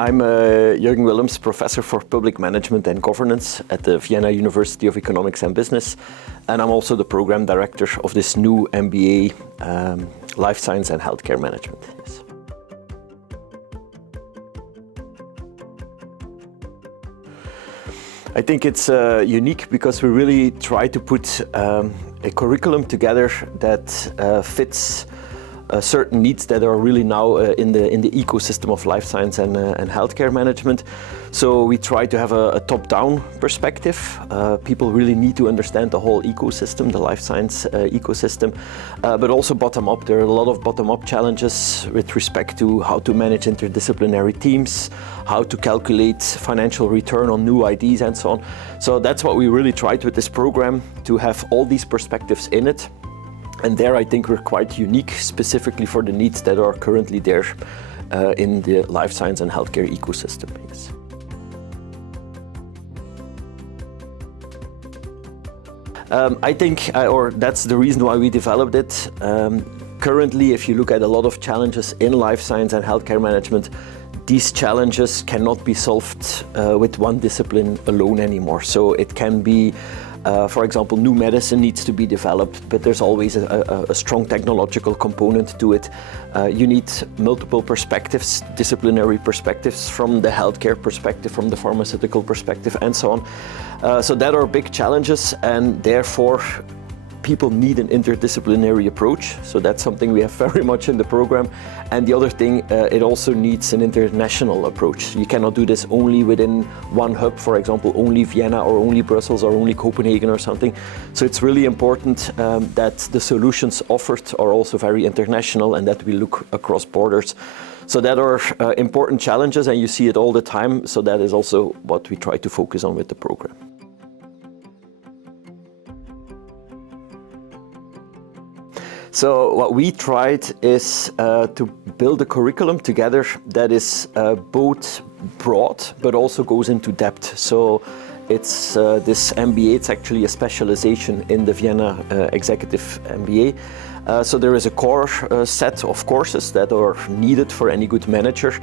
I'm Jurgen Willems, Professor for Public Management and Governance at the Vienna University of Economics and Business, and I'm also the Program Director of this new MBA, Life Science and Healthcare Management. Yes. I think it's unique because we really try to put a curriculum together that fits certain needs that are really now in the ecosystem of life science and healthcare management. So we try to have a top-down perspective. People really need to understand the whole ecosystem, the life science ecosystem, but also bottom-up. There are a lot of bottom-up challenges with respect to how to manage interdisciplinary teams, how to calculate financial return on new ideas and so on. So that's what we really tried with this program, to have all these perspectives in it. And there I think we're quite unique, specifically for the needs that are currently there in the life science and healthcare ecosystem. Yes. I think, or that's the reason why we developed it. Currently, if you look at a lot of challenges in life science and healthcare management, these challenges cannot be solved with one discipline alone anymore. So it can be, for example, new medicine needs to be developed, but there's always a strong technological component to it. You need multiple perspectives, disciplinary perspectives, from the healthcare perspective, from the pharmaceutical perspective, and so on. So that are big challenges, and therefore people need an interdisciplinary approach. So that's something we have very much in the program. And the other thing, it also needs an international approach. You cannot do this only within one hub, for example, only Vienna or only Brussels or only Copenhagen or something. So it's really important that the solutions offered are also very international and that we look across borders. So that are important challenges, and you see it all the time. So that is also what we try to focus on with the program. So what we tried is to build a curriculum together that is both broad but also goes into depth. So it's this MBA, it's actually a specialization in the Vienna Executive MBA. So there is a core set of courses that are needed for any good manager.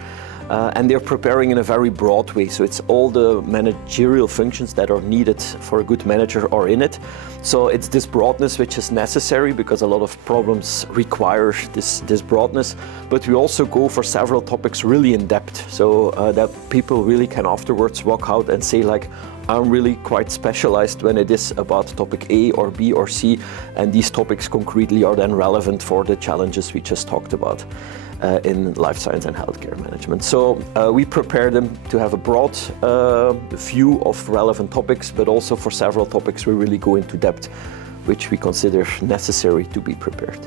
And they're preparing in a very broad way. So it's all the managerial functions that are needed for a good manager are in it. So it's this broadness which is necessary because a lot of problems require this broadness. But we also go for several topics really in depth, so that people really can afterwards walk out and say, like, I'm really quite specialized when it is about topic A or B or C, and these topics concretely are then relevant for the challenges we just talked about in life science and healthcare management. So we prepare them to have a broad view of relevant topics, but also for several topics we really go into depth, which we consider necessary to be prepared.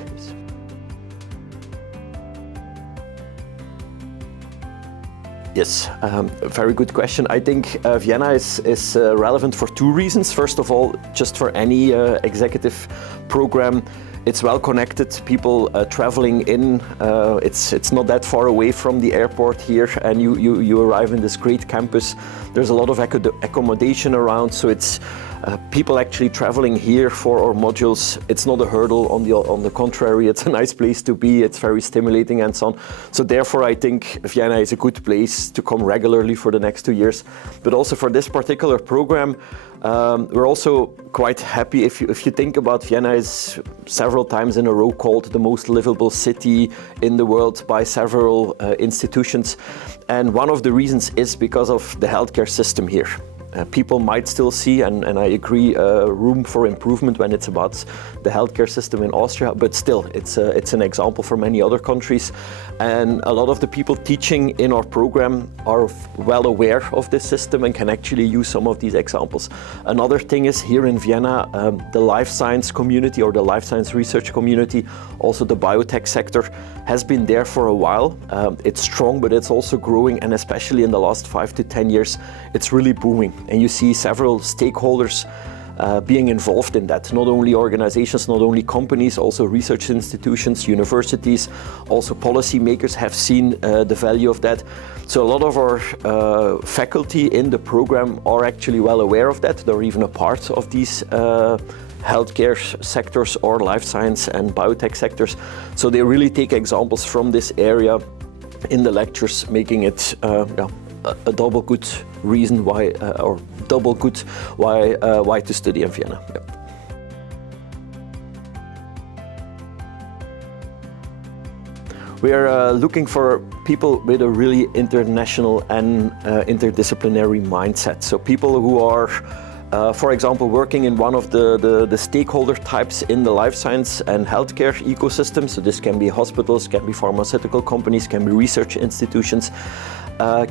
Yes, a very good question. I think Vienna is relevant for two reasons. First of all, just for any executive program, it's well connected. People traveling in, it's not that far away from the airport here, and you arrive in this great campus. There's a lot of accommodation around, so it's people actually traveling here for our modules. It's not a hurdle, on the contrary, it's a nice place to be, it's very stimulating and so on. So therefore I think Vienna is a good place to come regularly for the next 2 years. But also for this particular program, we're also quite happy. If you think about Vienna, is several times in a row called the most livable city in the world by several institutions. And one of the reasons is because of the healthcare system here. People might still see, and I agree, room for improvement when it's about the healthcare system in Austria, but still, it's an example for many other countries. And a lot of the people teaching in our program are well aware of this system and can actually use some of these examples. Another thing is, here in Vienna, the life science community or the life science research community, also the biotech sector, has been there for a while. It's strong, but it's also growing, and especially in the last 5 to 10 years, it's really booming. And you see several stakeholders being involved in that. Not only organizations, not only companies, also research institutions, universities, also policymakers have seen the value of that. So a lot of our faculty in the program are actually well aware of that. They're even a part of these healthcare sectors or life science and biotech sectors. So they really take examples from this area in the lectures, making it a double good reason why, or double good why to study in Vienna. Yeah. We are looking for people with a really international and interdisciplinary mindset. So people who are, for example, working in one of the stakeholder types in the life science and healthcare ecosystem. So this can be hospitals, can be pharmaceutical companies, can be research institutions,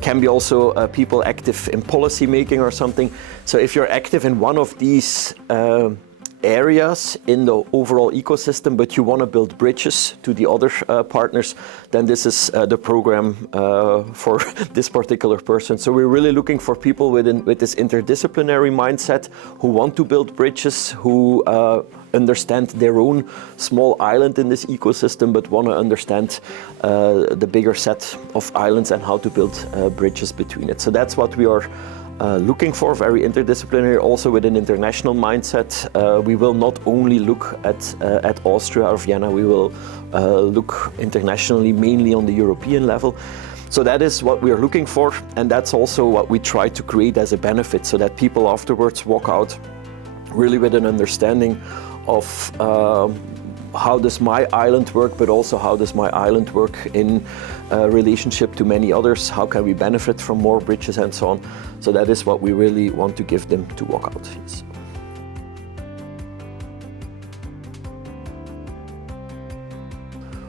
can be also people active in policy making or something. So if you're active in one of these areas in the overall ecosystem, but you want to build bridges to the other partners, then this is the program for this particular person. So we're really looking for people with this interdisciplinary mindset who want to build bridges, who understand their own small island in this ecosystem, but want to understand the bigger set of islands and how to build bridges between it. So that's what we are looking for, very interdisciplinary, also with an international mindset. We will not only look at Austria or Vienna, we will look internationally, mainly on the European level. So that is what we are looking for, and that's also what we try to create as a benefit, so that people afterwards walk out really with an understanding of how does my island work, but also how does my island work in relationship to many others, how can we benefit from more bridges and so on. So that is what we really want to give them to walk out. Yes.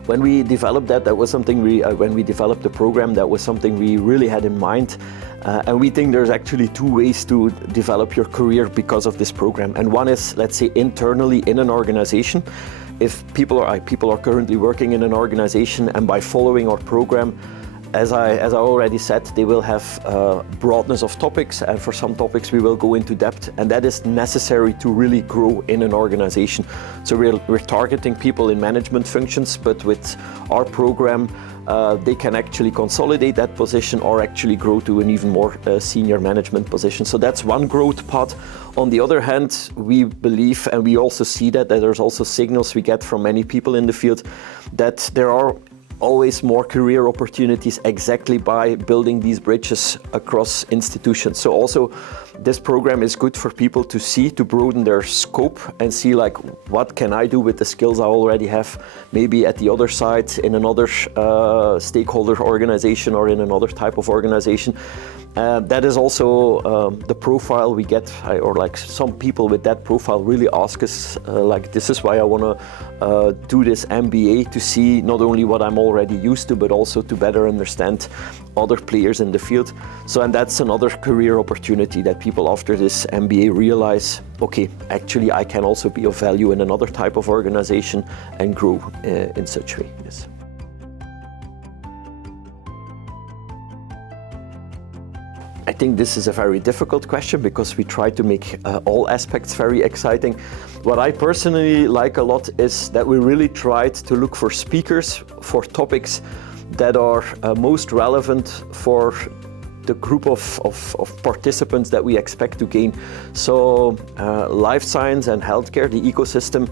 When we developed that was something when we developed the program, that was something we really had in mind. And we think there's actually two ways to develop your career because of this program. And one is, let's say, internally in an organization. If people are currently working in an organization, and by following our program, as I already said, they will have broadness of topics, and for some topics we will go into depth, and that is necessary to really grow in an organization. So we're targeting people in management functions, but with our program they can actually consolidate that position or actually grow to an even more senior management position. So that's one growth path. On the other hand, we believe, and we also see that there's also signals we get from many people in the field, that there are always more career opportunities exactly by building these bridges across institutions. So also this program is good for people to see, to broaden their scope and see, like, what can I do with the skills I already have, maybe at the other side in another stakeholder organization or in another type of organization. That is also the profile we get, or like some people with that profile really ask us, like, this is why I want to do this MBA, to see not only what I'm already used to, but also to better understand other players in the field. So, and that's another career opportunity that people after this MBA realize, okay, actually I can also be of value in another type of organization and grow in such way. Yes. I think this is a very difficult question because we try to make all aspects very exciting. What I personally like a lot is that we really tried to look for speakers for topics that are most relevant for the group of participants that we expect to gain. So life science and healthcare, the ecosystem,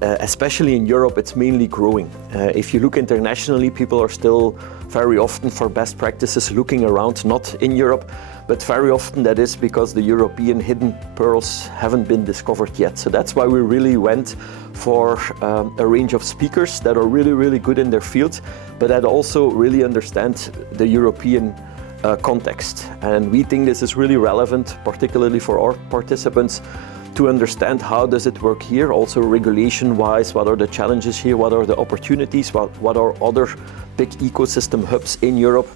especially in Europe, it's mainly growing. If you look internationally, people are still very often for best practices looking around, not in Europe, but very often that is because the European hidden pearls haven't been discovered yet. So that's why we really went for a range of speakers that are really, really good in their field, but that also really understand the European context. And we think this is really relevant, particularly for our participants, to understand how does it work here, also regulation-wise, what are the challenges here, what are the opportunities, what are other big ecosystem hubs in Europe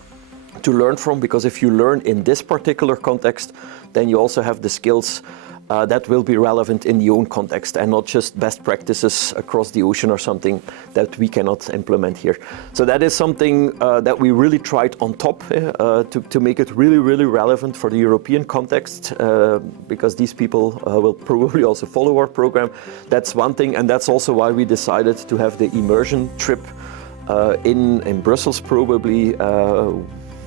to learn from, because if you learn in this particular context, then you also have the skills that will be relevant in the own context and not just best practices across the ocean or something that we cannot implement here. So that is something that we really tried on top to make it really, really relevant for the European context, because these people will probably also follow our program. That's one thing, and that's also why we decided to have the immersion trip in Brussels, probably,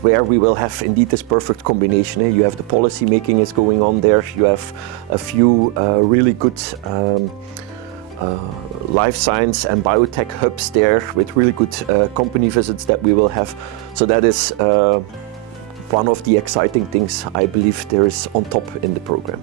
where we will have indeed this perfect combination. You have the policy making is going on there, you have a few really good life science and biotech hubs there with really good company visits that we will have. So that is one of the exciting things I believe there is on top in the program.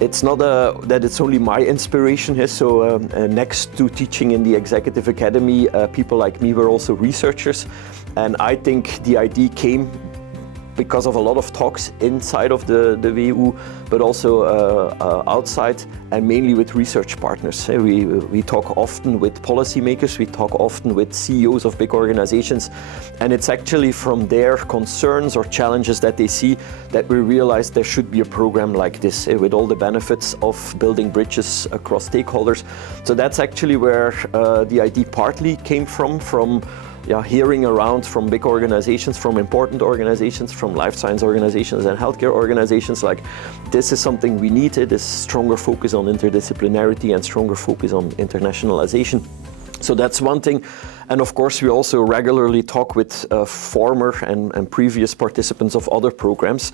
It's not that it's only my inspiration here. So next to teaching in the Executive Academy, people like me were also researchers. And I think the idea came because of a lot of talks inside of the WU, but also outside, and mainly with research partners. We talk often with policymakers, we talk often with CEOs of big organizations, and it's actually from their concerns or challenges that they see that we realize there should be a program like this with all the benefits of building bridges across stakeholders. So that's actually where the idea partly came from hearing around from big organizations, from important organizations, from life science organizations and healthcare organizations, like this is something we need, this stronger focus on interdisciplinarity and stronger focus on internationalization. So that's one thing. And of course, we also regularly talk with former and previous participants of other programs.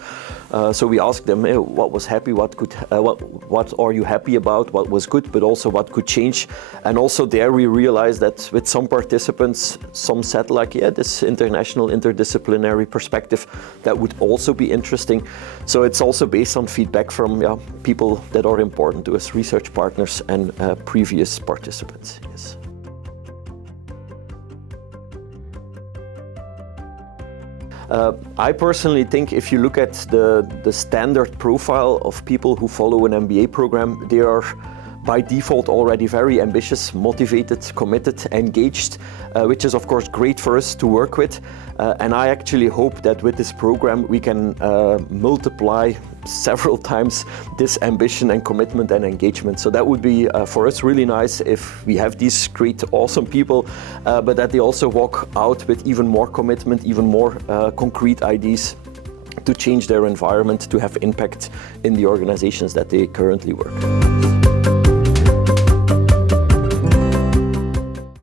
So we ask them, what was happy, what are you happy about, what was good, but also what could change. And also there we realized that with some participants, some said like, this international interdisciplinary perspective, that would also be interesting. So it's also based on feedback from people that are important to us, research partners and previous participants. Yes. I personally think if you look at the standard profile of people who follow an MBA program, they are by default already very ambitious, motivated, committed, engaged, which is of course great for us to work with. And I actually hope that with this program we can multiply several times this ambition and commitment and engagement. So that would be for us really nice if we have these great, awesome people, but that they also walk out with even more commitment, even more concrete ideas to change their environment, to have impact in the organizations that they currently work.